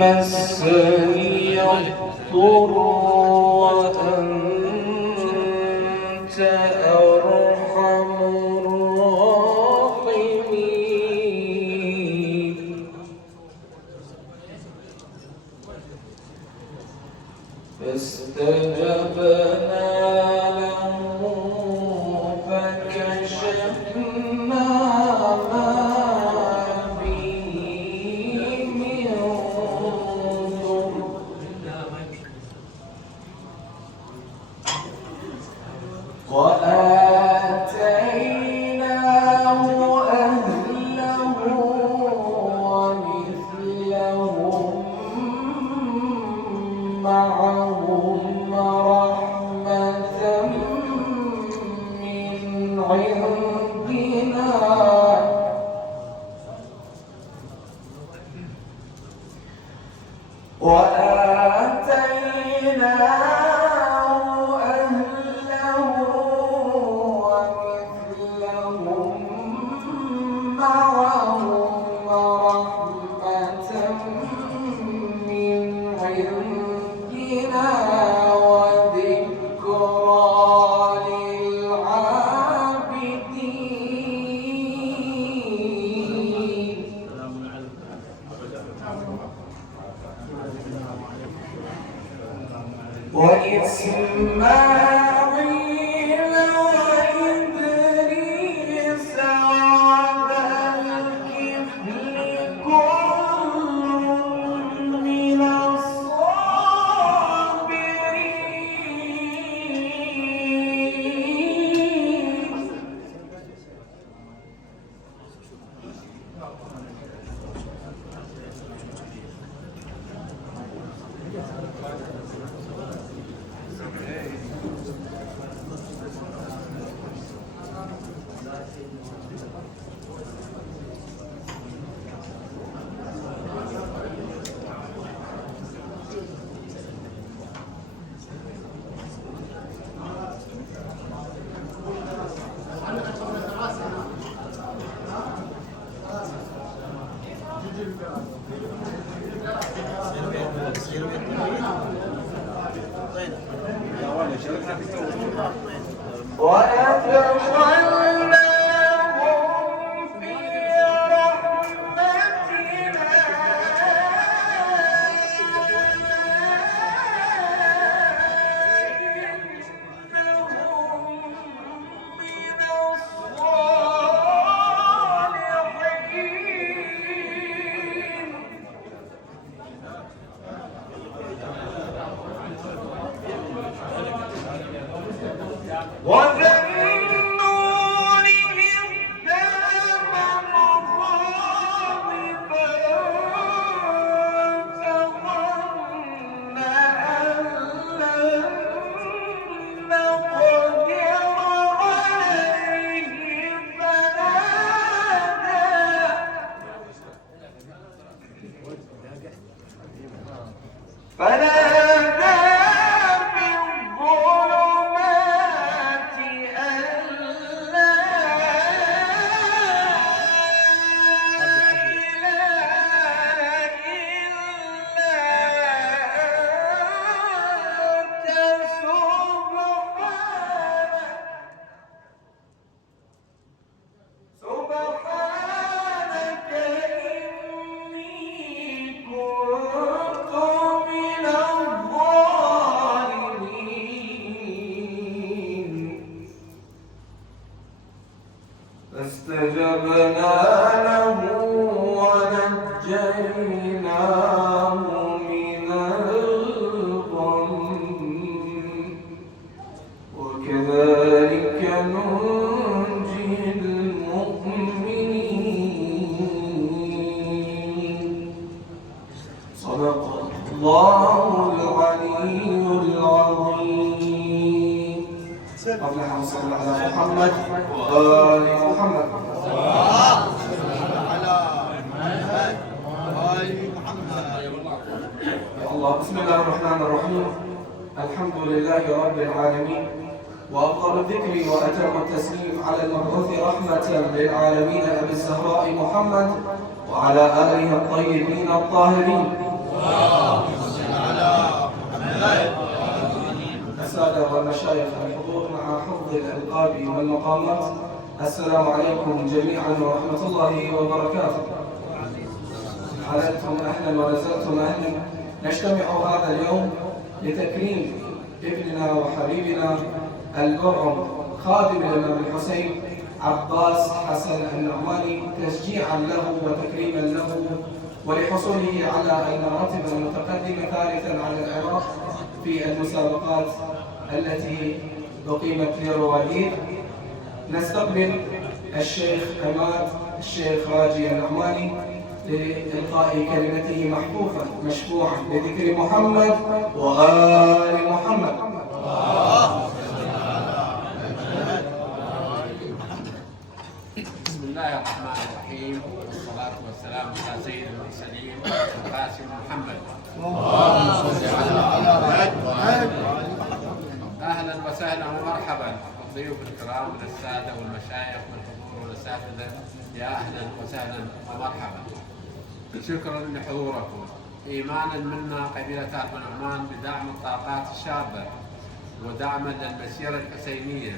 مسني الضر وأنت أرحم الراحمين فاستجبنا له فكشفنا ما به من ضر وآتيناه أهله ومثلهم معهم رحمة من عندنا وإسماعيل وإدريس وذا الكفل كل من الصابرين وأدخلناهم في رحمتنا إنهم من الصالحين وذنون إذ ذهب مغاضبا فظن أن لن نقدر عليه فنادى في الظلمات أن لا إله إلا أنت سبحانك إني كنت من الظالمين فاستجبنا له ونجيناه من الغم وكذلك ننجي المؤمنين صدق الله العلي العظيم. اللهم صل على محمد وآل محمد. يا الله. بسم الله الرحمن الرحيم. الحمد لله رب العالمين، وأفضل الذكر وأتم التسليم على المبعوث رحمة للعالمين أبي الزهراء محمد وعلى آله الطيبين الطاهرين. السادة والمشايخ الحضور مع حفظ الألقاب والمقامات، السلام عليكم جميعا ورحمة الله وبركاته. حللتم أهلا ونزلتم أهلا. نجتمع هذا اليوم لتكريم ابننا وحبيبنا البرم خادم الإمام الحسين عباس حسن النعماني، تشجيعا له وتكريما له ولحصوله على المراتب المتقدمة ثالثا على العراق في المسابقات التي أقيمت لرواديد. نستقبل الشيخ عماد الشيخ راجي النعماني لإلقاء كلمته محفوفا مشفوعا بذكر محمد وآل محمد. بسم الله الرحمن الرحيم، والصلاة والسلام على سيد المرسلين القاسم محمد. أهلا وسهلا ومرحبا بالضيوف الكرام من السادة والمشايخ والحضور والأساتذة، يا أهلا وسهلا ومرحبا. شكرا لحضوركم. إيمانا منا قبيلة آل بن عمان بدعم الطاقات الشابة ودعما للمسيرة الحسينية،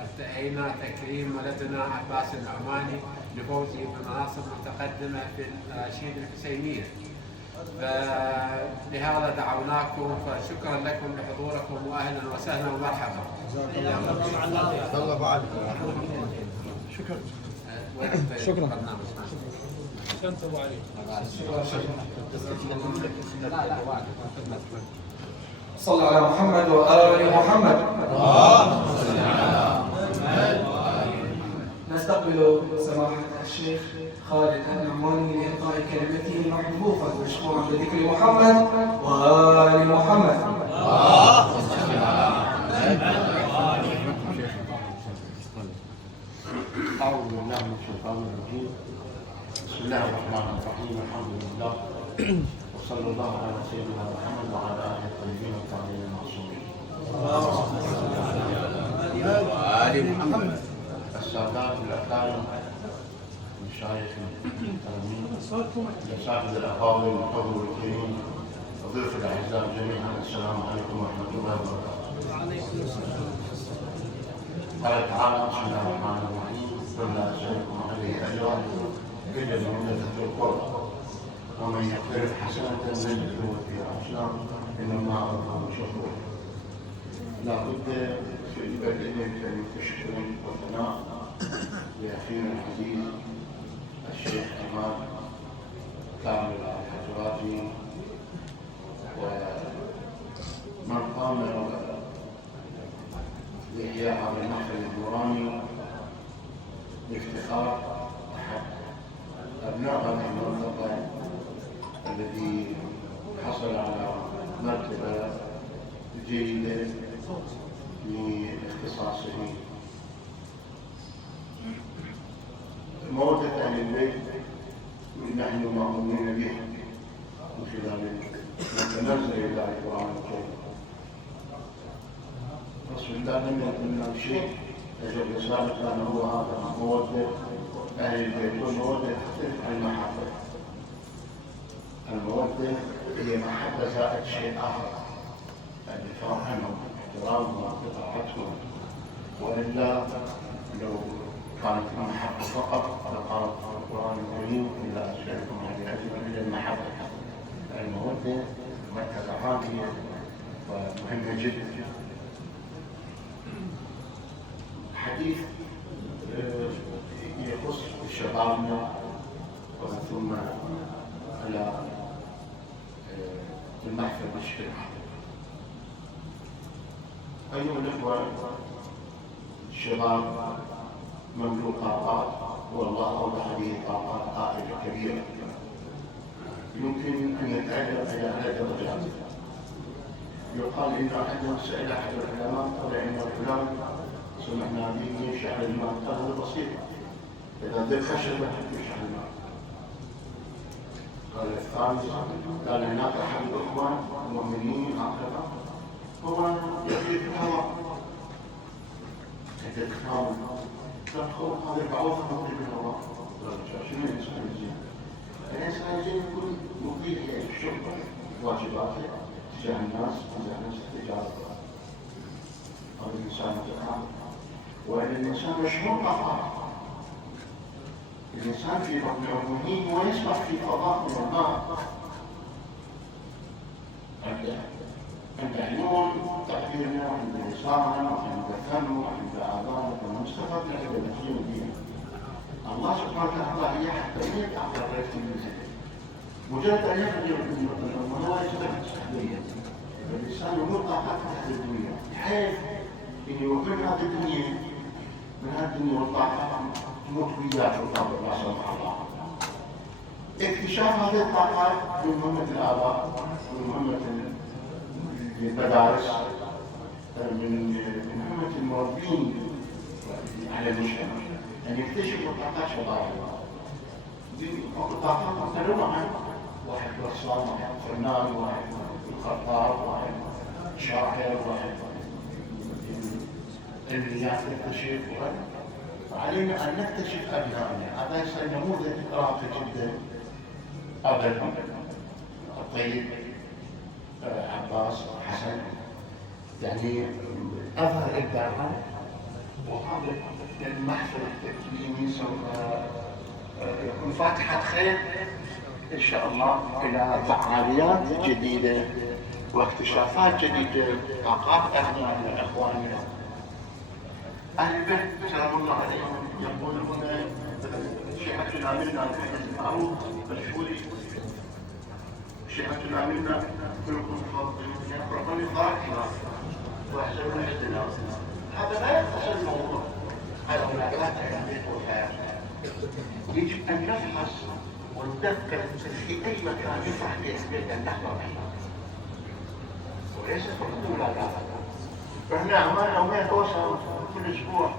ارتأينا تكريم ولدنا عباس النعماني لفوزه بمناصب متقدمة في الأناشيد الحسينية، فلهذا دعوناكم، فشكرا لكم لحضوركم وأهلا وسهلا ومرحبا. شكرا. صلى على محمد وآل محمد. نستقبل سماحة الشيخ خالد النعماني لإلقاء كلمته محفوفا مشفوعا بذكر محمد وآل محمد. أعوذ بالله من الشيطان الرجيم. بسم الله الرحمن الرحيم. الحمد لله وصلى الله على سيدنا محمد وعلى آله الطيبين الطاهرين المعصومين. وآل محمد. السادات الأكارم، المشايخ المحترمين، الأساتذة الأفاضل، الحضور الكريم، الضيوف الأعزاء جميعا، السلام عليكم ورحمة الله وبركاته. قال تعالى: بسم الله الرحمن الرحيم. قل لا أسألكم عليه أجرا إلا المودة في القربى ومن يقترف حسنة نزده فيها حسنا إن الله غفور شكور. لا بد في البدء من التشكر والثناء لأخينا العزيز الشيخ عماد كامل الحجراتي ومن قام بإحياء هذا المحفل النوراني لافتخار أحد أبناء هذه المنطقة الذي حصل على مرتبة جيدة لاختصاصه. مودة أهل البيت نحن مأمونين به من خلال نتنزل إلى القرآن الكريم. رسول الله لم يقل لنا بشيء، أجل رسالة كان هو هذا مودة أهل البيت، والمودة تختلف عن المحبة. المودة هي محبة زائد شيء آخر، الدفاع عنهم، احترامهم وقطاعتهم، وإلا لو كانت المحبة فقط لقال القرآن الكريم: إلا أسألكم عليه أجرا إلا المحبة. المودة مركزة عالية ومهمة جدا. حديث يخص شبابنا ثم على المحفل الشرعي. أيها الأخوة، الشباب مملوء طاقات، والله أوضح به طاقات عائلة كبيرة يمكن أن يتعلق إلى عدة درجات. يقال إن أحدهم سأل أحد العلماء: قال إن فلان سمعنا به يمشي على الماء. قال: هذا بسيط، إذا ذل خشبة يمشي على الماء. قال الثالث: قال هناك أحد الإخوان المؤمنين هكذا، هو فوق هذا البعوض مطلوب من الله. شنو الانسان الجيد؟ الانسان الجيد يكون مطيع للشغل واجباته تجاه الناس، تجاه نفسه، تجاه الله. هذا الانسان الجيد. وان الانسان مشمول طاقات. الانسان في بطن امه ويسبح في فضاء من الماء. عند عيون تعبيرنا، عند لسان، عند فم، عند آذان، المستفاد من عند الدين دين. الله سبحانه وتعالى هي حتى يقع الرئيس المنزل. مجرد أن يخرج من هو يصبح مستحيليا. الإنسان يمر طاقات هذه الدنيا بحيث أن يوفر هذه الدنيا من هذه الدنيا والطاقات تموت وياه الله سبحانه وتعالى. اكتشاف هذه الطاقات من مهمة الآباء، من مهمة المدارس، من مهمة المربين على المجتمع أن يكتشفوا طاقات شبابهم. طاقات متنوعة، واحد رسام، واحد فنان، واحد خطاب، واحد شاعر، واحد علميات يكتشف. علينا أن نكتشف أبنائنا. هذا يصير نموذج راقي جدا. أبدا الطيب عباس حسن يعني أظهر إبداعه، وهذا المحفل التكريمي سوف يكون فاتحة خير إن شاء الله إلى فعاليات جديدة واكتشافات جديدة. طاقات أبنائنا إخواننا أهل البيت سلام الله عليهم يقولون شيعتنا منا الحديث المعروف مشهوري. شيعتنا منا كلكم فاضلين يقرؤون الفاتحة ويحسبون عندنا. هذا لا يختصر الموضوع. هذا مناقلات البيت والحياة. يجب أن نفحص ونتذكر في أي مكان يفرح فيه البيت أن نحضر فيه، وليس فقط ولادات. فإحنا عملنا يومين أوسع كل أسبوع